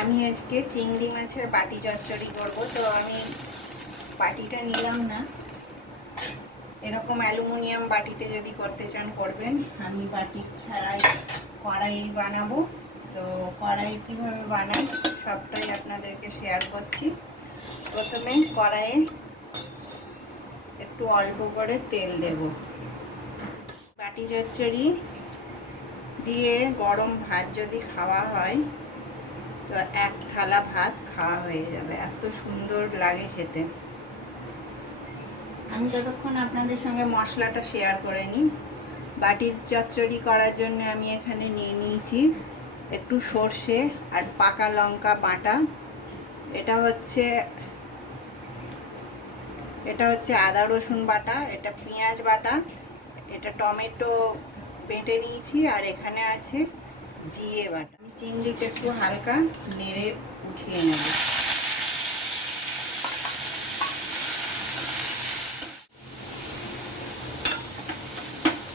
আমি আজকে চিংড়ি মাছের বাটি চচ্চড়ি করব। তো আমি বাটিটা নিলাম না, এরকম অ্যালুমিনিয়াম বাটিতে যদি করতে চান করবেন। আমি বাটি ছাড়াই কড়াই বানাবো। তো কড়াই কীভাবে বানাই সবটাই আপনাদেরকে শেয়ার করছি। প্রথমে কড়াইয়ে একটু অল্প করে তেল দেব। বাটি চচ্চড়ি দিয়ে গরম ভাত যদি খাওয়া হয় তো এক থালা ভাত খাওয়া হয়ে যাবে, এত সুন্দর লাগে খেতে। আমি ততক্ষণ আপনাদের সঙ্গে মশলাটা শেয়ার করে নিই। বাটি চচ্চড়ি করার জন্য আমি এখানে নিয়ে নিয়েছি একটু সর্ষে আর পাকা লঙ্কা বাটা। এটা হচ্ছে আদা রসুন বাটা, এটা পেঁয়াজ বাটা, এটা টমেটো বেটে নিয়েছি, আর এখানে আছে জিরে বাটা। আমি চিংড়িটা একটু হালকা নেড়ে উঠিয়ে নেব।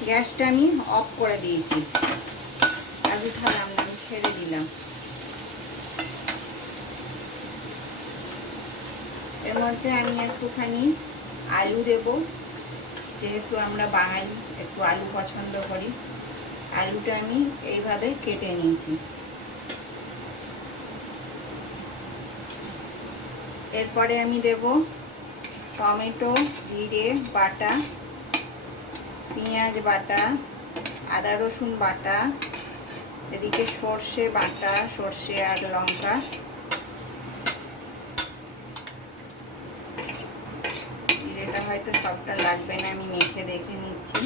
গ্যাসটা আমি অফ করে দিয়েছি, আর উঠালাম না, আমি ছেড়ে দিলাম। এর মধ্যে আমি একটুখানি আলু দেব, যেহেতু আমরা বাঙালি একটু আলু পছন্দ করি। আলুটা আমি এইভাবে কেটে নিয়েছি। এরপরে আমি দেব টমেটো, জিরে বাটা, পেঁয়াজ বাটা, আদা রসুন বাটা, এদিকে সর্ষে বাটা, সর্ষে আর লঙ্কা, জিরেটা হয়তো সবটা লাগবে না, আমি মেখে দেখে নিচ্ছি।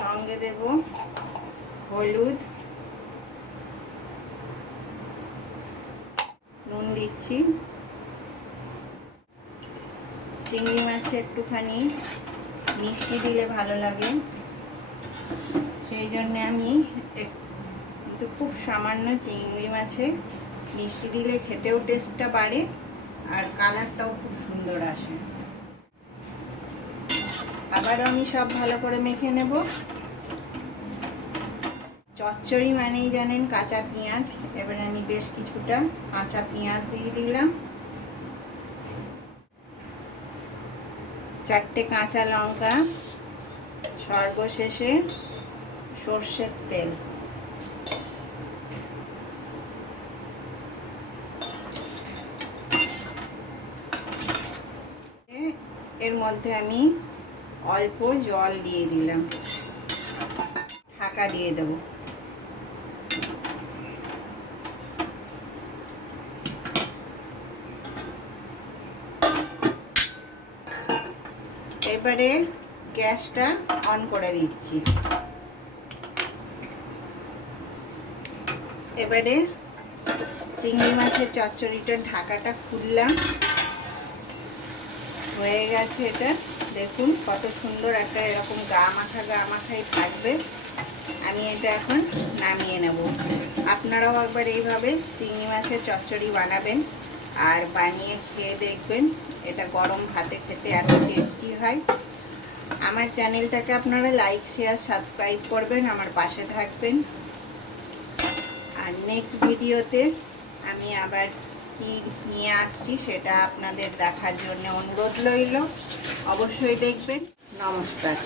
সঙ্গে দেব হলুদ, নুন দিচ্ছি। চিংড়ি মাছে একটুখানি মিষ্টি দিলে ভালো লাগে, সেই জন্য আমি কিন্তু খুব সামান্য চিংড়ি মাছে মিষ্টি দিলে খেতেও টেস্টটা বাড়ে আর কালারটাও খুব সুন্দর আসে। আবারও আমি সব ভালো করে মেখে নেব। চচ্চড়ি মানেই জানেন কাঁচা পেঁয়াজ। এবারে আমি বেশ কিছুটা কাঁচা পেঁয়াজ দিয়ে দিলাম, 4টে কাঁচা লঙ্কা, সর্বশেষে সর্ষের তেল। এর মধ্যে আমি অল্প জল দিয়ে দিলাম, ঢাকা দিয়ে দেব। এবারে গ্যাসটা অন করে দিচ্ছি। এবারে চিংড়ি মাছের চচ্চড়িটার ঢাকাটা খুললাম, হয়ে গেছে। এটা দেখুন কত সুন্দর একটা এরকম গা মাখাই থাকবে। আমি এটা এখন নামিয়ে নেব। আপনারাও একবার এইভাবে চিংড়ি মাছের চচ্চড়ি বানাবেন আর বানিয়ে খেয়ে দেখবেন, এটা গরম ভাতে খেতে এত টেস্টি হয়। আমার চ্যানেলটাকে আপনারা লাইক, শেয়ার, সাবস্ক্রাইব করবেন, আমার পাশে থাকবেন। আর নেক্সট ভিডিওতে আমি আবার কি নিয়ে আসছি সেটা আপনাদের দেখার জন্য অনুরোধ রইল। অবশ্যই দেখবেন। নমস্কার।